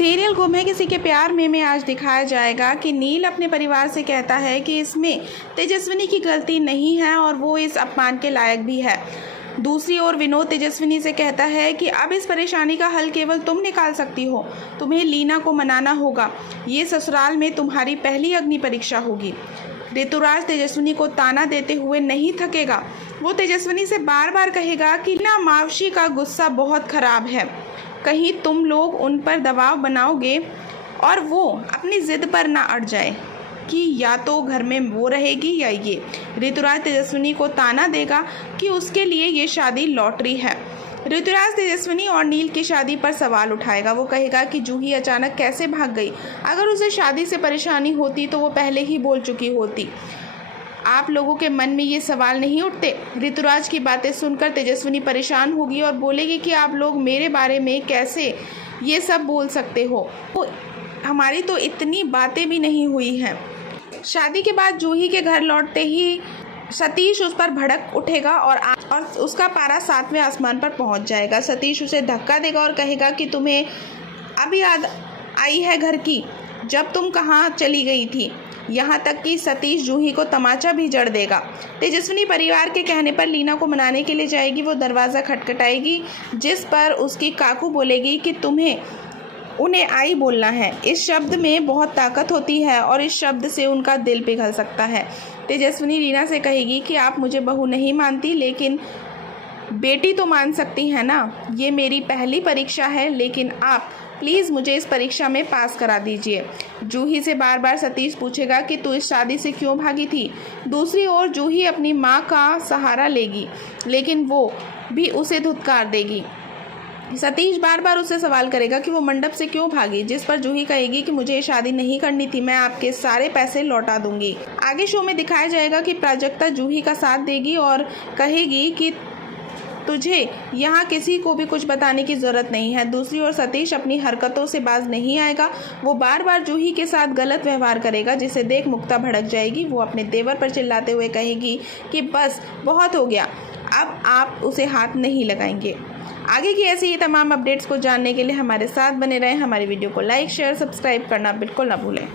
Serial गुम है किसी के प्यार में आज दिखाया जाएगा कि नील अपने परिवार से कहता है कि इसमें तेजस्विनी की गलती नहीं है और वो इस अपमान के लायक भी है। दूसरी ओर विनोद तेजस्विनी से कहता है कि अब इस परेशानी का हल केवल तुम निकाल सकती हो, तुम्हें लीना को मनाना होगा, ये ससुराल में तुम्हारी पहली अग्नि परीक्षा होगी। ऋतुराज तेजस्विनी को ताना देते हुए नहीं थकेगा, वो तेजस्विनी से बार बार कहेगा कि लीना मावशी का गुस्सा बहुत खराब है, कहीं तुम लोग उन पर दबाव बनाओगे और वो अपनी ज़िद पर ना अड़ जाए कि या तो घर में वो रहेगी या ये। ऋतुराज तेजस्विनी को ताना देगा कि उसके लिए ये शादी लॉटरी है। ऋतुराज तेजस्विनी और नील की शादी पर सवाल उठाएगा। वो कहेगा कि जूही अचानक कैसे भाग गई, अगर उसे शादी से परेशानी होती तो वो पहले ही बोल चुकी होती। आप लोगों के मन में ये सवाल नहीं उठते? ऋतुराज की बातें सुनकर तेजस्विनी परेशान होगी और बोलेगी कि आप लोग मेरे बारे में कैसे ये सब बोल सकते हो, तो हमारी तो इतनी बातें भी नहीं हुई हैं। शादी के बाद जूही के घर लौटते ही सतीश उस पर भड़क उठेगा और उसका पारा 7वें आसमान पर पहुंच जाएगा। सतीश उसे धक्का देगा और कहेगा कि तुम्हें अब याद आई है घर की, जब तुम कहाँ चली गई थी। यहाँ तक कि सतीश जूही को तमाचा भी जड़ देगा। तेजस्विनी परिवार के कहने पर लीना को मनाने के लिए जाएगी। वो दरवाज़ा खटखटाएगी, जिस पर उसकी काकू बोलेगी कि तुम्हें उन्हें आई बोलना है। इस शब्द में बहुत ताकत होती है और इस शब्द से उनका दिल पिघल सकता है। तेजस्विनी लीना से कहेगी कि आप मुझे बहू नहीं मानती, लेकिन बेटी तो मान सकती हैं ना। ये मेरी पहली परीक्षा है, लेकिन आप प्लीज़ मुझे इस परीक्षा में पास करा दीजिए। जूही से बार बार सतीश पूछेगा कि तू इस शादी से क्यों भागी थी। दूसरी ओर जूही अपनी माँ का सहारा लेगी, लेकिन वो भी उसे धुतकार देगी। सतीश बार बार उससे सवाल करेगा कि वो मंडप से क्यों भागी, जिस पर जूही कहेगी कि मुझे ये शादी नहीं करनी थी, मैं आपके सारे पैसे लौटा दूंगी। आगे शो में दिखाया जाएगा कि प्राजक्ता जूही का साथ देगी और कहेगी कि तुझे यहाँ किसी को भी कुछ बताने की ज़रूरत नहीं है। दूसरी ओर सतीश अपनी हरकतों से बाज नहीं आएगा। वो बार बार जूही के साथ गलत व्यवहार करेगा, जिसे देख मुक्ता भड़क जाएगी। वो अपने देवर पर चिल्लाते हुए कहेगी कि बस बहुत हो गया, अब आप उसे हाथ नहीं लगाएंगे। आगे की ऐसी ही तमाम अपडेट्स को जानने के लिए हमारे साथ बने रहें। हमारी वीडियो को लाइक, शेयर, सब्सक्राइब करना बिल्कुल ना भूलें।